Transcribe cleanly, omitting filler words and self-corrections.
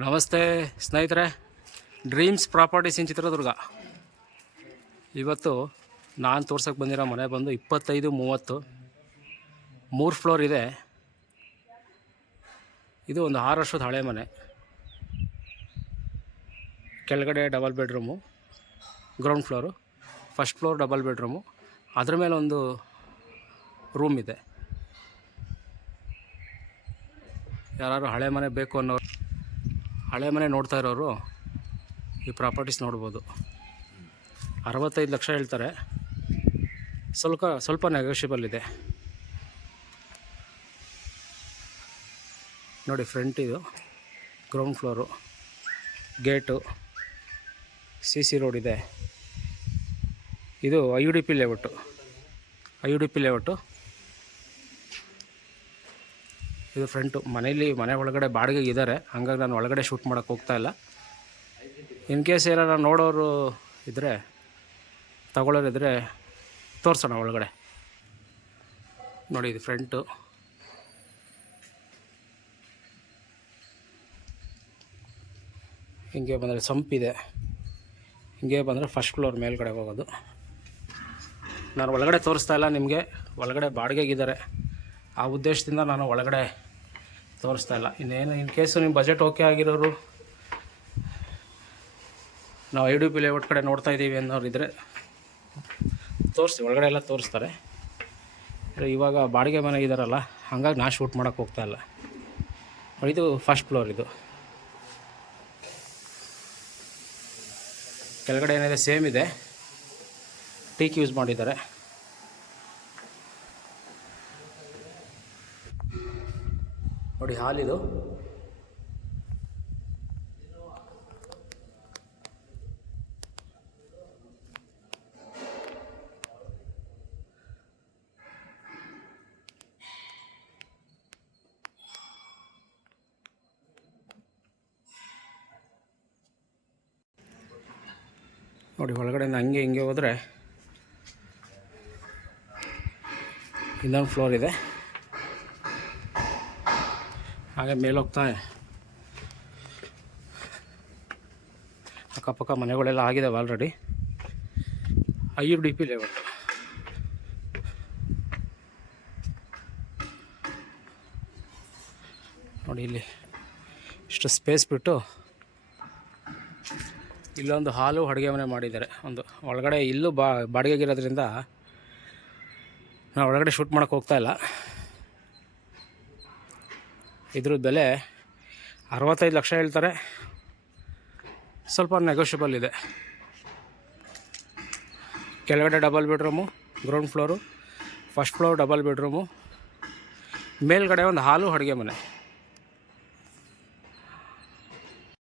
ನಮಸ್ತೆ ಸ್ನೇಹಿತರೆ, dreams properties ಇನ್ ಚಿತ್ರದುರ್ಗ. ಇವತ್ತು ನಾನು ತೋರ್ಸೋಕ್ಕೆ ಬಂದಿರೋ ಮನೆ ಬಂದು 25-30 3 ಫ್ಲೋರ್ ಇದೆ. ಇದು ಒಂದು 6 ವರ್ಷದ ಹಳೆ ಮನೆ. ಕೆಳಗಡೆ double bedroom, ground floor, first floor double bedroom, ಅದ್ರ ಮೇಲೆ ಒಂದು ರೂಮ್ ಇದೆ. ಯಾರು ಹಳೆ ಮನೆ ಬೇಕು ಅನ್ನೋರು, ಹಳೆ ಮನೆ ನೋಡ್ತಾ ಇರೋರು ಈ ಪ್ರಾಪರ್ಟೀಸ್ ನೋಡ್ಬೋದು. 65 ಲಕ್ಷ ಹೇಳ್ತಾರೆ. ಸ್ವಲ್ಪ ನೆಗೋಷಿಯಬಲ್ ಇದೆ. ನೋಡಿ, ಫ್ರಂಟ್ ಇದು ground floor, gate, CC road ಇದೆ. ಇದು IUDP ಲೇಔಟು. ಇದು ಫ್ರಂಟು. ಮನೆ ಒಳಗಡೆ ಬಾಡಿಗೆಗೆ ಇದ್ದಾರೆ, ಹಂಗಾಗಿ ನಾನು ಒಳಗಡೆ ಶೂಟ್ ಮಾಡೋಕ್ಕೆ ಹೋಗ್ತಾ ಇಲ್ಲ. ಇನ್ ಕೇಸ್ ಏನಾರ ನೋಡೋರು ಇದ್ದರೆ, ತಗೊಳ್ಳೋರಿದ್ದರೆ ತೋರಿಸೋಣ ಒಳಗಡೆ. ನೋಡಿ, ಇದು ಫ್ರಂಟು. ಹಿಂಗೆ ಬಂದರೆ ಸಂಪಿದೆ. ಹಿಂಗೆ ಬಂದರೆ ಫಸ್ಟ್ ಫ್ಲೋರ್ ಮೇಲ್ಗಡೆ ಹೋಗೋದು. ನಾನು ಒಳಗಡೆ ತೋರಿಸ್ತಾ ಇಲ್ಲ ನಿಮಗೆ, ಒಳಗಡೆ ಬಾಡಿಗೆಗಿದ್ದಾರೆ. ಆ ಉದ್ದೇಶದಿಂದ ನಾನು ಒಳಗಡೆ ತೋರಿಸ್ತಾ ಇಲ್ಲ. ಇನ್ನೇನು ಇನ್ ಕೇಸು ನಿಮ್ಮ ಬಜೆಟ್ ಓಕೆ ಆಗಿರೋರು, ನಾವು IUDP ಲೇಔಟ್ ಕಡೆ ನೋಡ್ತಾ ಇದ್ದೀವಿ ಅನ್ನೋರು ಇದ್ದರೆ ಒಳಗಡೆ ಎಲ್ಲ ತೋರಿಸ್ತಾರೆ. ಇವಾಗ ಬಾಡಿಗೆ ಮನೆ ಇದ್ದಾರಲ್ಲ, ಹಾಗಾಗಿ ನಾನು ಶೂಟ್ ಮಾಡೋಕ್ಕೆ ಹೋಗ್ತಾ ಇಲ್ಲ. ಇದು ಫಸ್ಟ್ ಫ್ಲೋರ್. ಇದು ಕೆಳಗಡೆ ಏನಿದೆ ಸೇಮ್ ಇದೆ, ಟೀಕ್ ಯೂಸ್ ಮಾಡಿದ್ದಾರೆ. ನೋಡಿ, ಹಾಲಿದು. ನೋಡಿ, ಒಳಗಡೆಯಿಂದ ಹಿಂಗೆ ಹೋದರೆ ಇನ್ನೊಂದು ಫ್ಲೋರ್ ಇದೆ. ಹಾಗೆ ಮೇಲೋಗ್ತಾ ಅಕ್ಕಪಕ್ಕ ಮನೆಗಳೆಲ್ಲ ಆಗಿದ್ದಾವೆ ಆಲ್ರೆಡಿ. IUDP layout. ನೋಡಿ, ಇಲ್ಲಿ ಇಷ್ಟು ಸ್ಪೇಸ್ ಬಿಟ್ಟು ಇಲ್ಲೊಂದು ಹಾಲು ಅಡುಗೆ ಮನೆ ಮಾಡಿದ್ದಾರೆ. ಒಂದು ಒಳಗಡೆ ಇಲ್ಲೂ ಬಾಡಿಗೆಗಿರೋದ್ರಿಂದ ನಾವು ಒಳಗಡೆ ಶೂಟ್ ಮಾಡೋಕ್ಕೆ ಹೋಗ್ತಾ ಇಲ್ಲ. ಇದ್ರದ್ದು ಬೆಲೆ 65 ಲಕ್ಷ ಹೇಳ್ತಾರೆ. ಸ್ವಲ್ಪ ನೆಗೋಷಿಯಬಲ್ ಇದೆ. ಕೆಳಗಡೆ double bedroom, ground floor, first floor double bedroom, ಮೇಲ್ಗಡೆ ಒಂದು ಹಾಲು ಅಡುಗೆ ಮನೆ.